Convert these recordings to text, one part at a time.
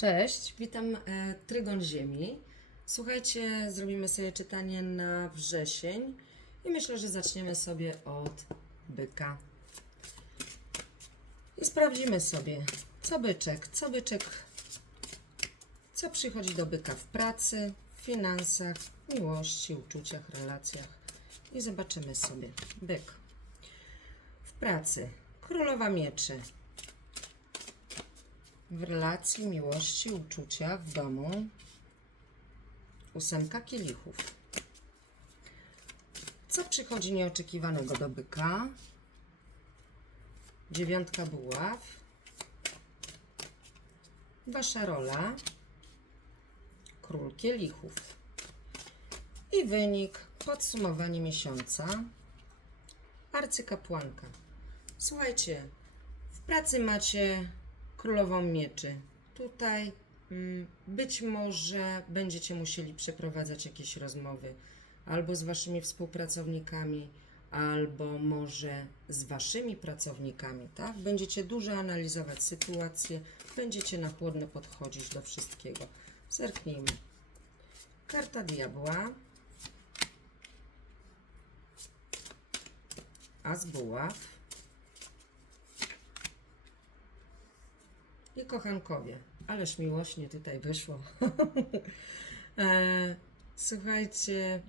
Cześć, witam e, Trygon Ziemi. Słuchajcie, zrobimy sobie czytanie na wrzesień i myślę, że zaczniemy sobie od byka. I sprawdzimy sobie, co byczek, co byczek, co przychodzi do byka w pracy, w finansach, miłości, uczuciach, relacjach. I zobaczymy sobie. Byk. W pracy. Królowa mieczy w relacji, miłości, uczuciach w domu. Ósemka kielichów. Co przychodzi nieoczekiwanego do byka? Dziewiątka buław. Wasza rola. Król kielichów. I wynik, podsumowanie miesiąca. Arcykapłanka. Słuchajcie, w pracy macie królową mieczy. Tutaj mm, być może będziecie musieli przeprowadzać jakieś rozmowy albo z waszymi współpracownikami, albo może z waszymi pracownikami, tak? Będziecie dużo analizować sytuację, będziecie na chłodno podchodzić do wszystkiego. Zerknijmy. Karta diabła. As buław. I kochankowie. Ależ miłośnie tutaj wyszło. e, słuchajcie,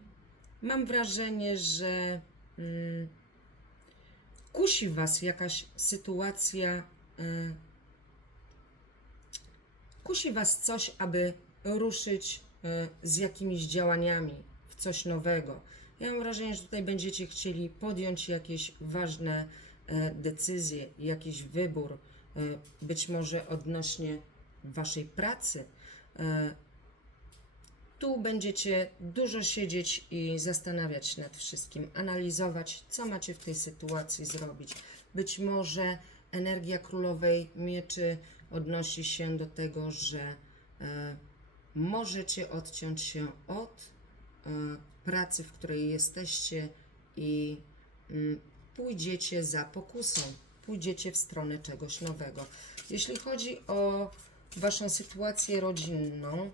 mam wrażenie, że mm, kusi Was jakaś sytuacja, e, kusi Was coś, aby ruszyć e, z jakimiś działaniami w coś nowego. Ja mam wrażenie, że tutaj będziecie chcieli podjąć jakieś ważne e, decyzje, jakiś wybór, być może odnośnie Waszej pracy. E, Tu będziecie dużo siedzieć i zastanawiać nad wszystkim, analizować, co macie w tej sytuacji zrobić. Być może energia królowej mieczy odnosi się do tego, że e, możecie odciąć się od e, pracy, w której jesteście i mm, pójdziecie za pokusą, pójdziecie w stronę czegoś nowego. Jeśli chodzi o Waszą sytuację rodzinną,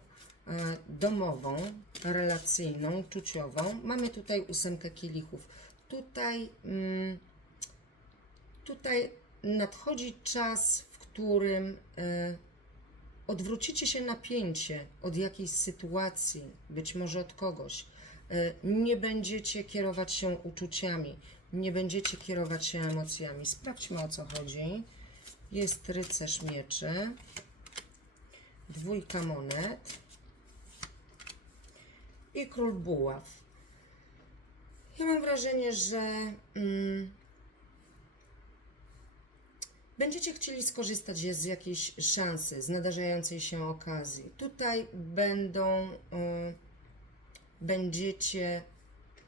e, domową, relacyjną, uczuciową, mamy tutaj ósemkę kielichów. Tutaj, mm, tutaj nadchodzi czas, w którym e, odwrócicie się napięcie od jakiejś sytuacji, być może od kogoś. E, Nie będziecie kierować się uczuciami, nie będziecie kierować się emocjami. Sprawdźmy o co chodzi. Jest rycerz mieczy, dwójka monet i król buław. Ja mam wrażenie, że mm, będziecie chcieli skorzystać z jakiejś szansy, z nadarzającej się okazji. Tutaj będą, y, będziecie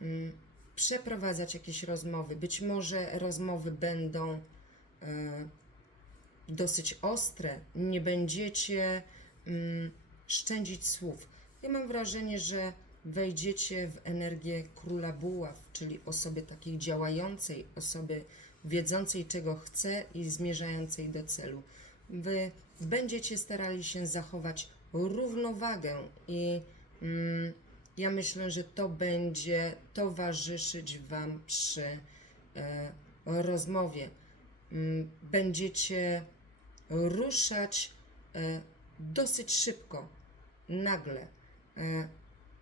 mm, przeprowadzać jakieś rozmowy. Być może rozmowy będą y, dosyć ostre, nie będziecie mm, szczędzić słów. Ja mam wrażenie, że wejdziecie w energię króla buław, czyli osoby takiej działającej, osoby wiedzącej, czego chce i zmierzającej do celu. Wy będziecie starali się zachować równowagę i mm, ja myślę, że to będzie towarzyszyć Wam przy e, rozmowie. Mm, Będziecie ruszać e, dosyć szybko, nagle. E,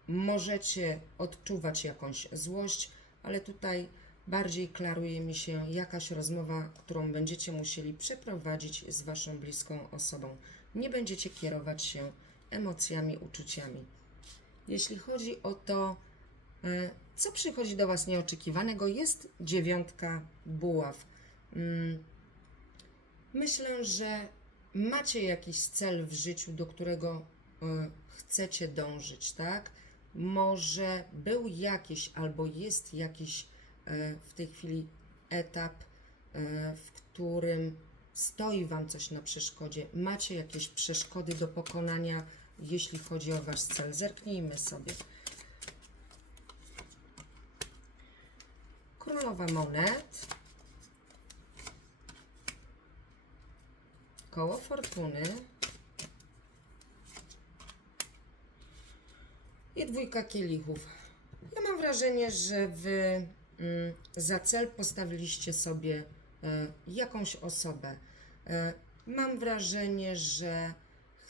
możecie odczuwać jakąś złość, ale tutaj bardziej klaruje mi się jakaś rozmowa, którą będziecie musieli przeprowadzić z Waszą bliską osobą. Nie będziecie kierować się emocjami, uczuciami. Jeśli chodzi o to, e, co przychodzi do Was nieoczekiwanego, jest dziewiątka buław. Mm, Myślę, że macie jakiś cel w życiu, do którego y, chcecie dążyć, tak? Może był jakiś albo jest jakiś y, w tej chwili etap, w którym stoi Wam coś na przeszkodzie, macie jakieś przeszkody do pokonania, jeśli chodzi o Wasz cel. Zerknijmy sobie. Królowa Monet. Koło Fortuny. I dwójka kielichów. Ja mam wrażenie, że Wy mm, za cel postawiliście sobie e, jakąś osobę. E, mam wrażenie, że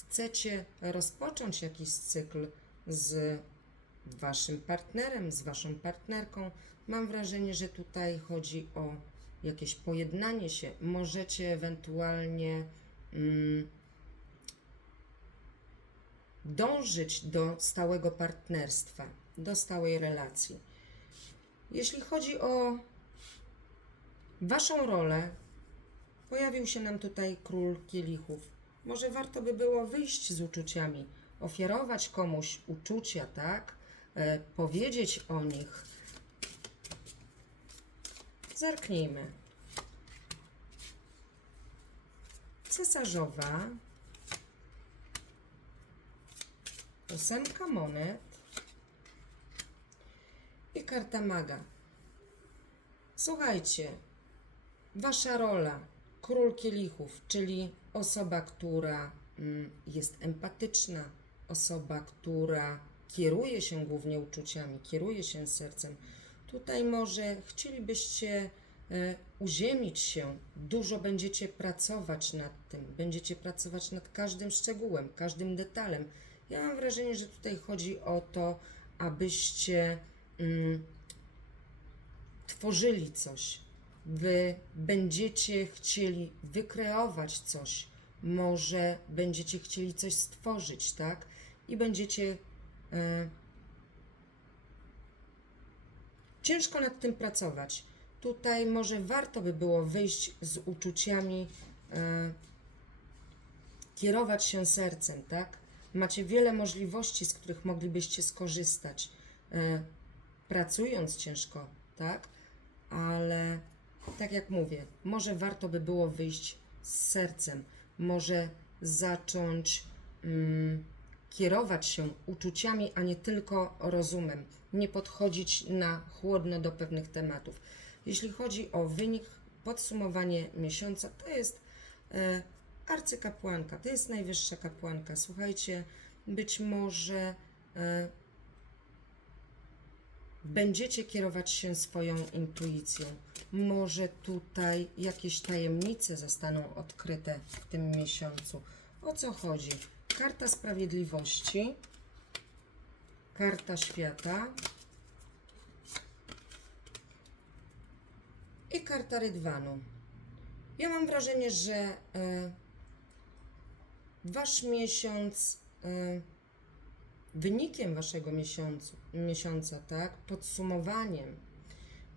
chcecie rozpocząć jakiś cykl z waszym partnerem, z waszą partnerką. Mam wrażenie, że tutaj chodzi o jakieś pojednanie się. Możecie ewentualnie mm, dążyć do stałego partnerstwa, do stałej relacji. Jeśli chodzi o waszą rolę, pojawił się nam tutaj król kielichów. Może warto by było wyjść z uczuciami, ofiarować komuś uczucia, tak? E, powiedzieć o nich. Zerknijmy. Cesarzowa, ósemka monet i karta maga. Słuchajcie, wasza rola, król kielichów, czyli osoba, która mm, jest empatyczna, osoba, która kieruje się głównie uczuciami, kieruje się sercem. Tutaj może chcielibyście e, uziemić się, dużo będziecie pracować nad tym, będziecie pracować nad każdym szczegółem, każdym detalem. Ja mam wrażenie, że tutaj chodzi o to, abyście mm, tworzyli coś. Wy będziecie chcieli wykreować coś, może będziecie chcieli coś stworzyć, tak? I będziecie e, ciężko nad tym pracować. Tutaj może warto by było wyjść z uczuciami, e, kierować się sercem, tak? Macie wiele możliwości, z których moglibyście skorzystać, e, pracując ciężko, tak? Ale tak jak mówię, może warto by było wyjść z sercem, może zacząć mm, kierować się uczuciami, a nie tylko rozumem, nie podchodzić na chłodno do pewnych tematów. Jeśli chodzi o wynik, podsumowanie miesiąca, to jest e, arcykapłanka, to jest najwyższa kapłanka. Słuchajcie, być może e, będziecie kierować się swoją intuicją. Może tutaj jakieś tajemnice zostaną odkryte w tym miesiącu. O co chodzi? Karta sprawiedliwości, karta świata i karta rydwanu. Ja mam wrażenie, że e, wasz miesiąc, e, wynikiem waszego miesiącu, miesiąca, tak, podsumowaniem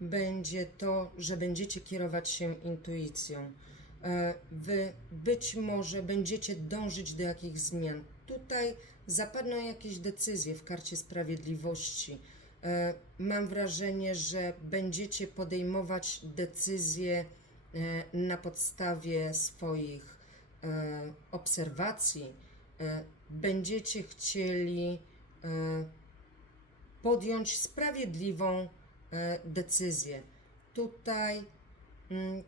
będzie to, że będziecie kierować się intuicją. E, Wy być może będziecie dążyć do jakichś zmian. Tutaj zapadną jakieś decyzje w karcie sprawiedliwości. E, Mam wrażenie, że będziecie podejmować decyzje e, na podstawie swoich obserwacji. Będziecie chcieli podjąć sprawiedliwą e, decyzję. Tutaj mm,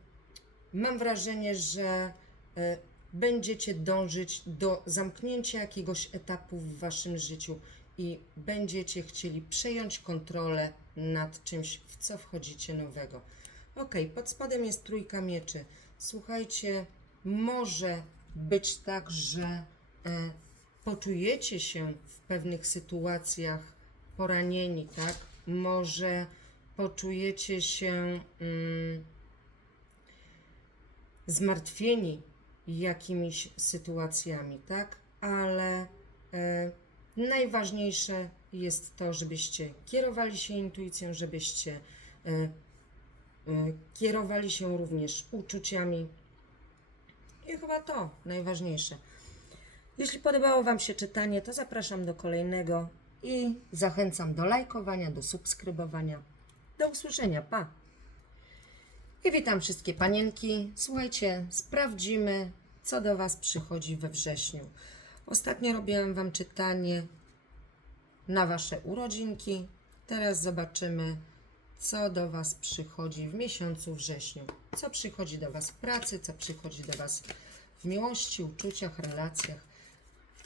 mam wrażenie, że e, będziecie dążyć do zamknięcia jakiegoś etapu w waszym życiu i będziecie chcieli przejąć kontrolę nad czymś, w co wchodzicie nowego. Ok, pod spodem jest trójka mieczy. Słuchajcie, może być tak, że poczujecie się w pewnych sytuacjach poranieni, tak? Może poczujecie się mm, zmartwieni jakimiś sytuacjami, tak? Ale e, najważniejsze jest to, żebyście kierowali się intuicją, żebyście e, e, kierowali się również uczuciami. I chyba to najważniejsze. Jeśli podobało Wam się czytanie, to zapraszam do kolejnego i zachęcam do lajkowania, do subskrybowania. Do usłyszenia, pa! I witam wszystkie panienki. Słuchajcie, sprawdzimy, co do Was przychodzi we wrześniu. Ostatnio robiłam Wam czytanie na Wasze urodzinki. Teraz zobaczymy, co do Was przychodzi w miesiącu wrześniu. Co przychodzi do Was w pracy, co przychodzi do Was w miłości, uczuciach, relacjach.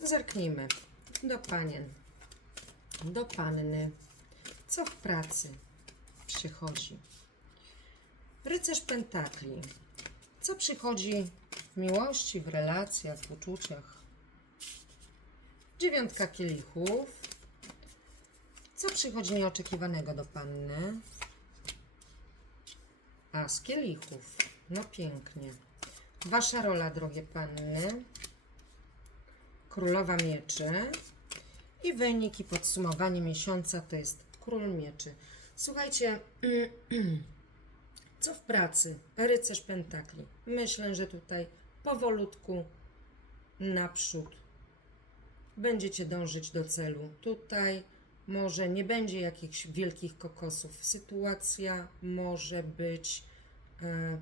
Zerknijmy do panien. do panny. Co w pracy przychodzi? Rycerz Pentakli. Co przychodzi w miłości, w relacjach, w uczuciach? Dziewiątka kielichów. Co przychodzi nieoczekiwanego do panny? A z kielichów. No pięknie. Wasza rola, drogie panny. Królowa mieczy. I wynik i podsumowanie miesiąca to jest król mieczy. Słuchajcie, co w pracy? Rycerz pentakli. Myślę, że tutaj powolutku naprzód będziecie dążyć do celu. Tutaj może nie będzie jakichś wielkich kokosów. Sytuacja może być e,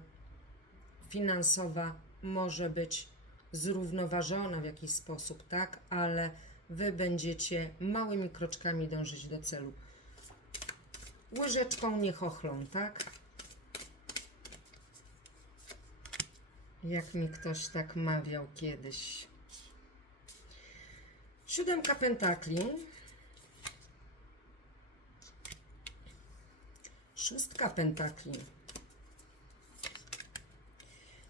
finansowa, może być zrównoważona w jakiś sposób, tak? Ale wy będziecie małymi kroczkami dążyć do celu. Łyżeczką nie chochlą, tak? Jak mi ktoś tak mawiał kiedyś. Siódemka pentakli. Szóstka pentakli.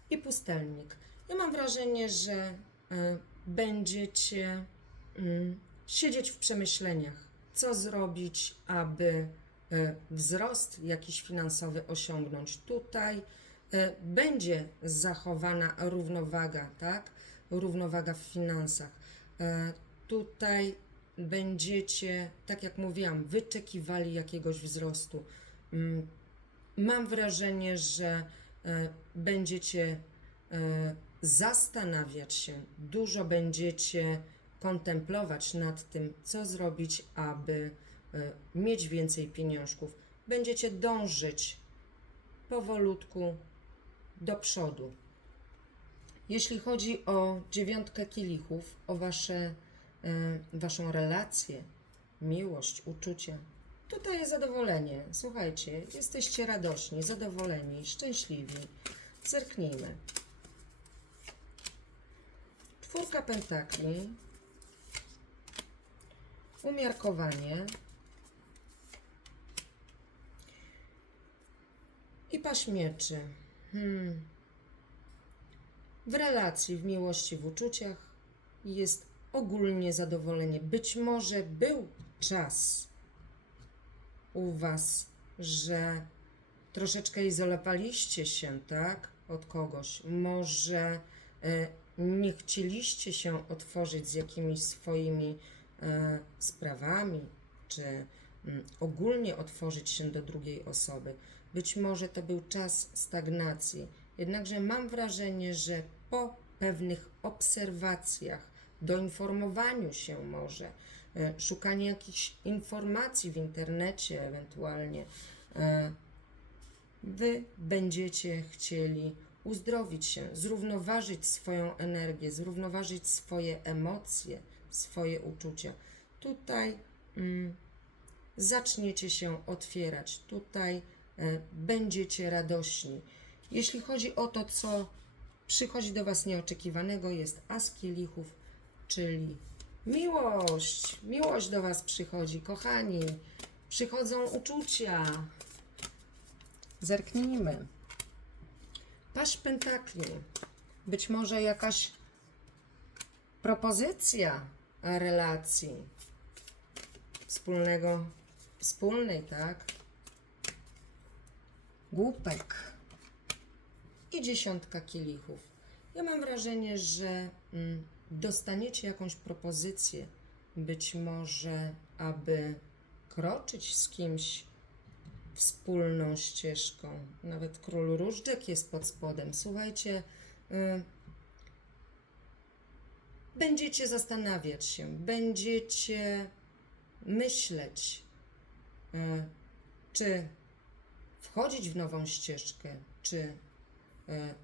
I pustelnik. Ja mam wrażenie, że e, będziecie mm, siedzieć w przemyśleniach, co zrobić, aby e, wzrost jakiś finansowy osiągnąć. Tutaj e, będzie zachowana równowaga, tak? Równowaga w finansach. Tutaj będziecie, tak jak mówiłam, wyczekiwali jakiegoś wzrostu. Mm, Mam wrażenie, że będziecie zastanawiać się, dużo będziecie kontemplować nad tym, co zrobić, aby e, mieć więcej pieniążków. Będziecie dążyć powolutku do przodu. Jeśli chodzi o dziewiątkę kielichów, o wasze, e, waszą relację, miłość, uczucia, tutaj jest zadowolenie. Słuchajcie, jesteście radośni, zadowoleni, szczęśliwi. Zerknijmy. Czwórka pentakli. Umiarkowanie. I paść mieczy. Hmm. W relacji, w miłości, w uczuciach jest ogólnie zadowolenie. Być może był czas u Was, że troszeczkę izolowaliście się, tak, od kogoś. Może e, nie chcieliście się otworzyć z jakimiś swoimi e, sprawami, czy mm, ogólnie otworzyć się do drugiej osoby. Być może to był czas stagnacji. Jednakże mam wrażenie, że po pewnych obserwacjach, doinformowaniu się może, e, szukaniu jakichś informacji w internecie ewentualnie, e, Wy będziecie chcieli uzdrowić się, zrównoważyć swoją energię, zrównoważyć swoje emocje, swoje uczucia. Tutaj mm, zaczniecie się otwierać, tutaj e, będziecie radośni. Jeśli chodzi o to, co przychodzi do Was nieoczekiwanego, jest as kielichów, czyli miłość. Miłość do Was przychodzi, kochani. Przychodzą uczucia. Zerknijmy. Paść pentakli. Być może jakaś propozycja relacji wspólnego, wspólnej, tak? Głupek i dziesiątka kielichów. Ja mam wrażenie, że mm, dostaniecie jakąś propozycję, być może, aby kroczyć z kimś wspólną ścieżką. Nawet król różdżek jest pod spodem. Słuchajcie, y, będziecie zastanawiać się, będziecie myśleć, y, czy wchodzić w nową ścieżkę, czy y,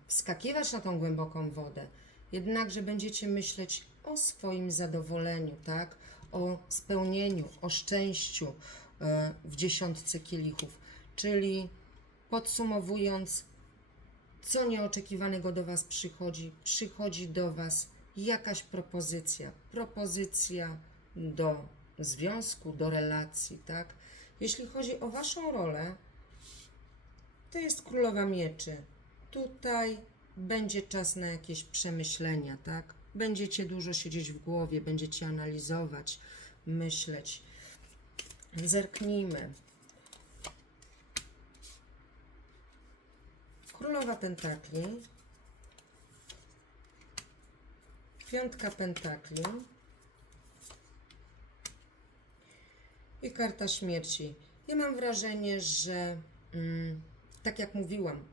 wskakiwać na tą głęboką wodę. Jednakże będziecie myśleć o swoim zadowoleniu, tak? O spełnieniu, o szczęściu y, w dziesiątce kielichów. Czyli podsumowując, co nieoczekiwanego do Was przychodzi? Przychodzi do Was jakaś propozycja, propozycja do związku, do relacji, tak? Jeśli chodzi o Waszą rolę, to jest Królowa Mieczy. Tutaj będzie czas na jakieś przemyślenia, tak? Będziecie dużo siedzieć w głowie, będziecie analizować, myśleć. Zerknijmy. Królowa Pentakli. Piątka Pentakli. I karta śmierci. Ja mam wrażenie, że mm, tak jak mówiłam,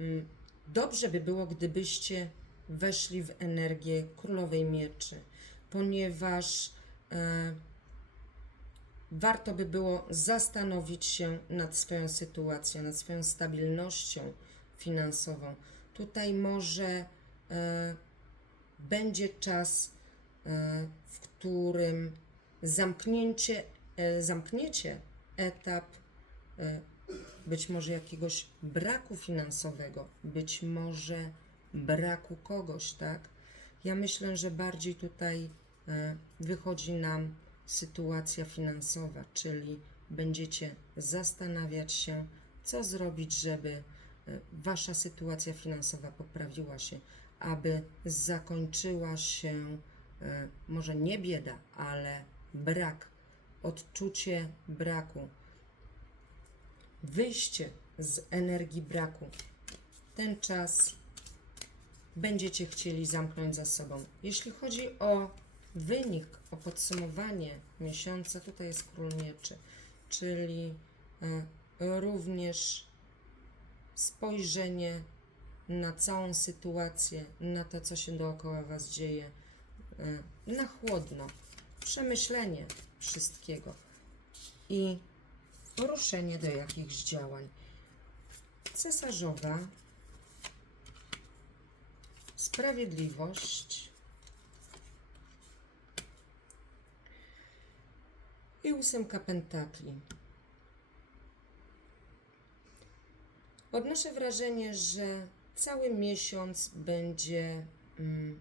mm, dobrze by było, gdybyście weszli w energię królowej mieczy, ponieważ e, warto by było zastanowić się nad swoją sytuacją, nad swoją stabilnością finansową. Tutaj może e, będzie czas, e, w którym zamknięcie, e, zamkniecie etap e, być może jakiegoś braku finansowego, być może braku kogoś, tak? Ja myślę, że bardziej tutaj e, wychodzi nam sytuacja finansowa, czyli będziecie zastanawiać się, co zrobić, żeby wasza sytuacja finansowa poprawiła się, aby zakończyła się e, może nie bieda, ale brak, odczucie braku, wyjście z energii braku. Ten czas będziecie chcieli zamknąć za sobą. Jeśli chodzi o wynik, o podsumowanie miesiąca, tutaj jest król mieczy, czyli e, również spojrzenie na całą sytuację, na to, co się dookoła Was dzieje, e, na chłodno, przemyślenie wszystkiego i ruszenie do jakichś działań. Cesarzowa, sprawiedliwość i ósemka pentakli. Odnoszę wrażenie, że cały miesiąc będzie mm,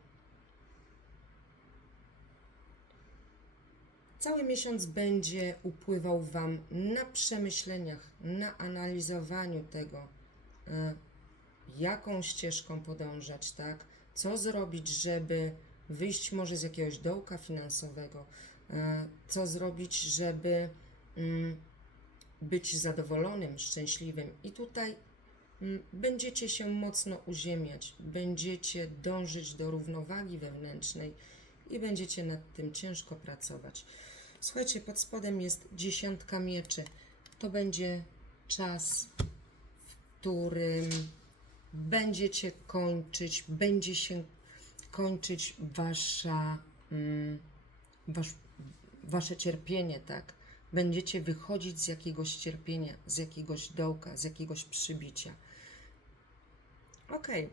Cały miesiąc będzie upływał Wam na przemyśleniach, na analizowaniu tego, e, jaką ścieżką podążać, tak? Co zrobić, żeby wyjść może z jakiegoś dołka finansowego, e, co zrobić, żeby mm, być zadowolonym, szczęśliwym. I tutaj będziecie się mocno uziemiać, będziecie dążyć do równowagi wewnętrznej i będziecie nad tym ciężko pracować. Słuchajcie, pod spodem jest dziesiątka mieczy. To będzie czas, w którym będziecie kończyć, będzie się kończyć wasza, mm, wasz, wasze cierpienie, tak? Będziecie wychodzić z jakiegoś cierpienia, z jakiegoś dołka, z jakiegoś przybicia. Okej.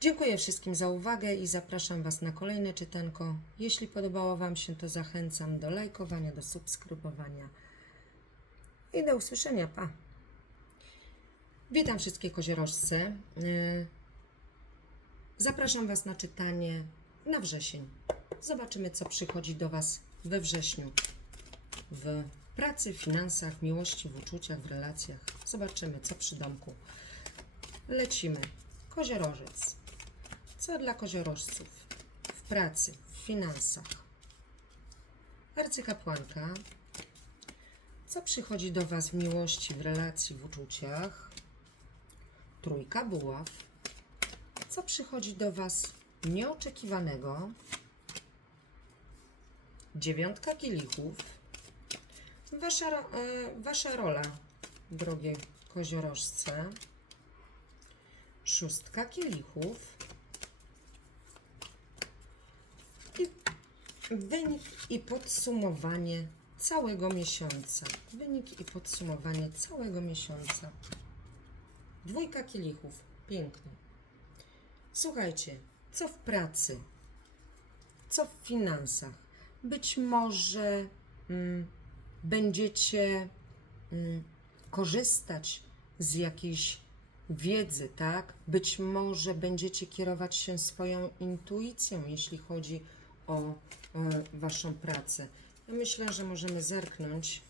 Dziękuję wszystkim za uwagę i zapraszam Was na kolejne czytanko. Jeśli podobało Wam się, to zachęcam do lajkowania, do subskrybowania i do usłyszenia. Pa! Witam wszystkie koziorożce. Yy, Zapraszam Was na czytanie na wrzesień. Zobaczymy, co przychodzi do Was we wrześniu. W pracy, finansach, miłości, w uczuciach, w relacjach. Zobaczymy, co przy domku. Lecimy. Koziorożec. Co dla koziorożców? W pracy, w finansach. Arcykapłanka. Co przychodzi do Was w miłości, w relacji, w uczuciach? Trójka buław. Co przychodzi do Was nieoczekiwanego? Dziewiątka kielichów. Wasza, e, wasza rola, drogie koziorożce. Szóstka kielichów. I wynik i podsumowanie całego miesiąca. Wynik i podsumowanie całego miesiąca. Dwójka kielichów. Pięknie. Słuchajcie, co w pracy? Co w finansach? Być może mm, będziecie mm, korzystać z jakiejś wiedzy, tak? Być może będziecie kierować się swoją intuicją, jeśli chodzi o e, Waszą pracę. Ja myślę, że możemy zerknąć,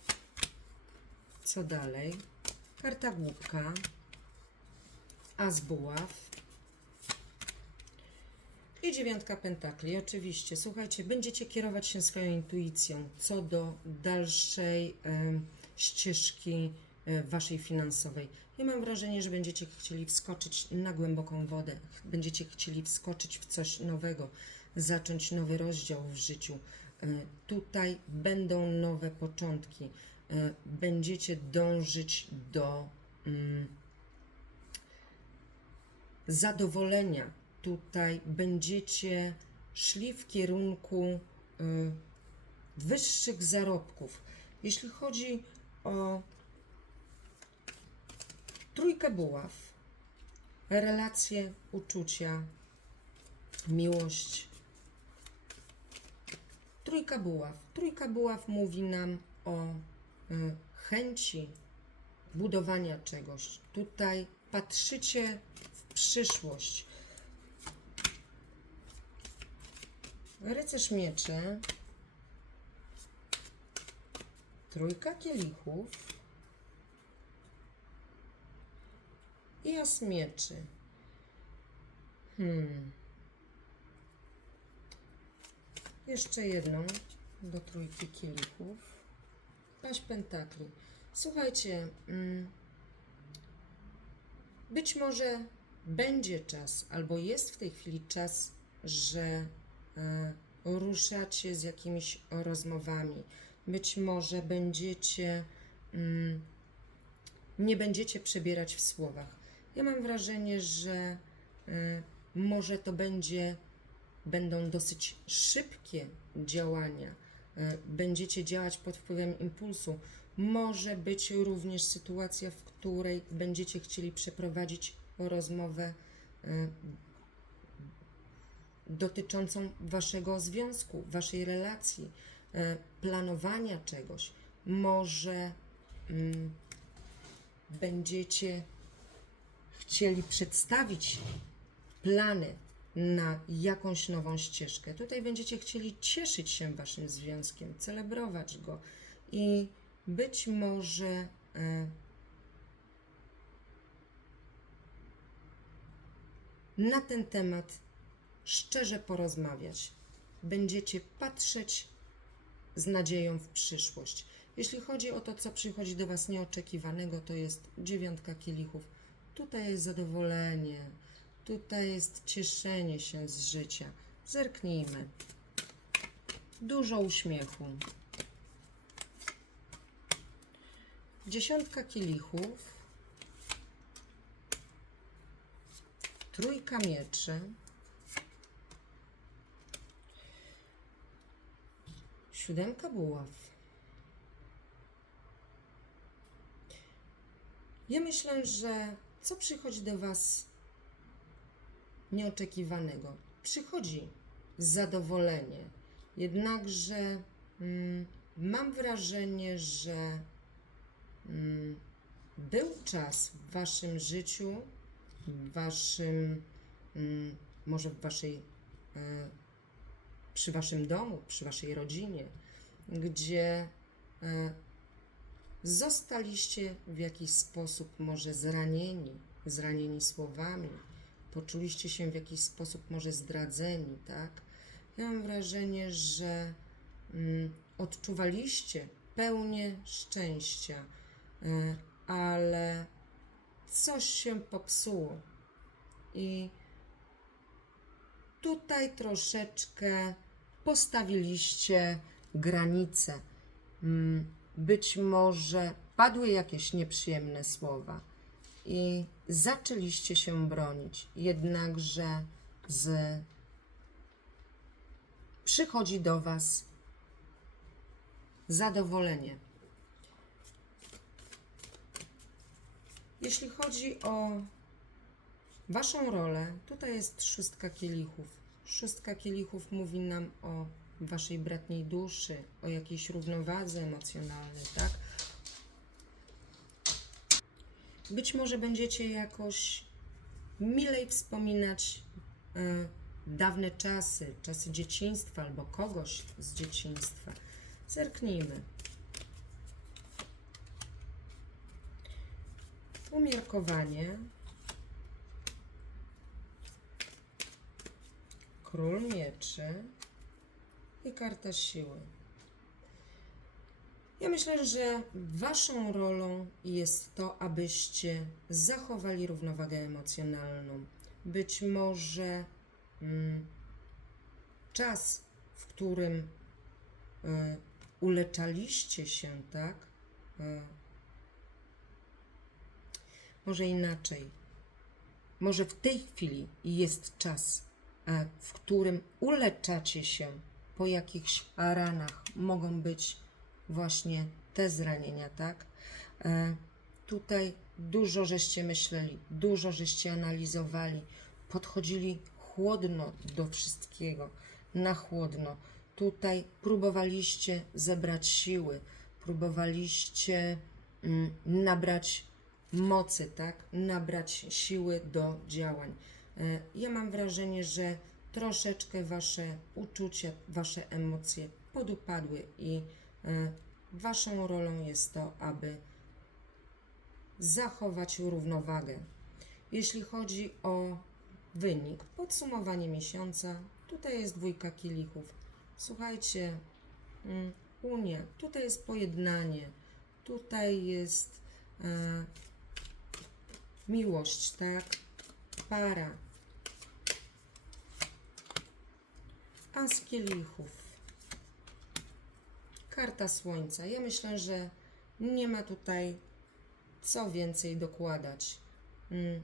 co dalej. Karta głupka, as buław i dziewiątka pentakli. Oczywiście, słuchajcie, będziecie kierować się swoją intuicją co do dalszej ścieżki e, waszej finansowej. Ja mam wrażenie, że będziecie chcieli wskoczyć na głęboką wodę, będziecie chcieli wskoczyć w coś nowego, zacząć nowy rozdział w życiu. E, Tutaj będą nowe początki. E, Będziecie dążyć do mm, zadowolenia. Tutaj będziecie szli w kierunku y, wyższych zarobków. Jeśli chodzi o trójkę buław, relacje, uczucia, miłość. Trójka buław. Trójka buław mówi nam o y, chęci budowania czegoś. Tutaj patrzycie w przyszłość. Rycerz mieczy. Trójka kielichów. I as mieczy. Hmm. Jeszcze jedną do trójki kielichów. Paść pentakli. Słuchajcie, mm, być może będzie czas, albo jest w tej chwili czas, że ruszacie z jakimiś rozmowami. Być może będziecie, mm, nie będziecie przebierać w słowach. Ja mam wrażenie, że e, może to będzie, będą dosyć szybkie działania. E, Będziecie działać pod wpływem impulsu. Może być również sytuacja, w której będziecie chcieli przeprowadzić rozmowę e, dotyczącą waszego związku, waszej relacji, e, planowania czegoś. Może mm, będziecie chcieli przedstawić plany na jakąś nową ścieżkę. Tutaj będziecie chcieli cieszyć się waszym związkiem, celebrować go i być może e, na ten temat szczerze porozmawiać. Będziecie patrzeć z nadzieją w przyszłość. Jeśli chodzi o to, co przychodzi do Was nieoczekiwanego, to jest dziewiątka kielichów. Tutaj jest zadowolenie, tutaj jest cieszenie się z życia. Zerknijmy. Dużo uśmiechu. Dziesiątka kielichów. Trójka mieczy. Siódemka buław. Ja myślę, że co przychodzi do Was nieoczekiwanego? Przychodzi zadowolenie. Jednakże mm, mam wrażenie, że mm, był czas w Waszym życiu, w Waszym, mm, może w Waszej e, przy waszym domu, przy waszej rodzinie, gdzie e, zostaliście w jakiś sposób może zranieni, zranieni słowami, poczuliście się w jakiś sposób może zdradzeni, tak? Ja mam wrażenie, że mm, odczuwaliście pełnię szczęścia, e, ale coś się popsuło i tutaj troszeczkę postawiliście granice. Mm, Być może padły jakieś nieprzyjemne słowa i zaczęliście się bronić, jednakże z przychodzi do Was zadowolenie. Jeśli chodzi o Waszą rolę, tutaj jest szóstka kielichów. Szóstka kielichów mówi nam o Waszej bratniej duszy, o jakiejś równowadze emocjonalnej, tak? Być może będziecie jakoś milej wspominać e, dawne czasy, czasy dzieciństwa albo kogoś z dzieciństwa. Zerknijmy. Umiarkowanie. Król mieczy i karta siły. Ja myślę, że waszą rolą jest to, abyście zachowali równowagę emocjonalną. Być może mm, czas, w którym y, uleczaliście się, tak? Y, może inaczej. Może w tej chwili jest czas, w którym uleczacie się po jakichś ranach. Mogą być właśnie te zranienia, tak? E, tutaj dużo żeście myśleli, dużo żeście analizowali, podchodzili chłodno do wszystkiego, na chłodno. Tutaj próbowaliście zebrać siły, próbowaliście mm, nabrać mocy, tak? Nabrać siły do działań. E, Ja mam wrażenie, że troszeczkę wasze uczucia, wasze emocje podupadły i e, waszą rolą jest to, aby zachować równowagę. Jeśli chodzi o wynik, podsumowanie miesiąca, tutaj jest dwójka kielichów. Słuchajcie, mm, Unia, tutaj jest pojednanie, tutaj jest e, miłość, tak? Para. As kielichów. Karta słońca. Ja myślę, że nie ma tutaj co więcej dokładać. Mm.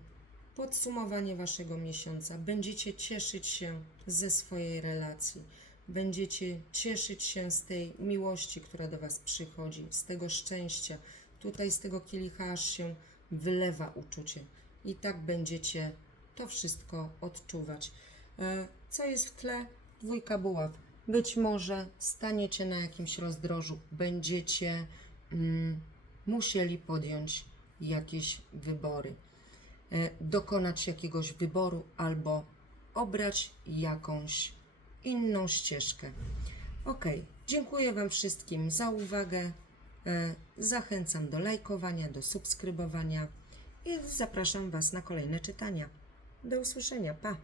Podsumowanie waszego miesiąca. Będziecie cieszyć się ze swojej relacji. Będziecie cieszyć się z tej miłości, która do was przychodzi, z tego szczęścia. Tutaj z tego kielicha aż się wylewa uczucie. I tak będziecie to wszystko odczuwać. E, Co jest w tle? Dwójka buław. Być może staniecie na jakimś rozdrożu, będziecie mm, musieli podjąć jakieś wybory, e, dokonać jakiegoś wyboru albo obrać jakąś inną ścieżkę. Ok, dziękuję Wam wszystkim za uwagę. E, Zachęcam do lajkowania, do subskrybowania i zapraszam Was na kolejne czytania. Do usłyszenia. Pa!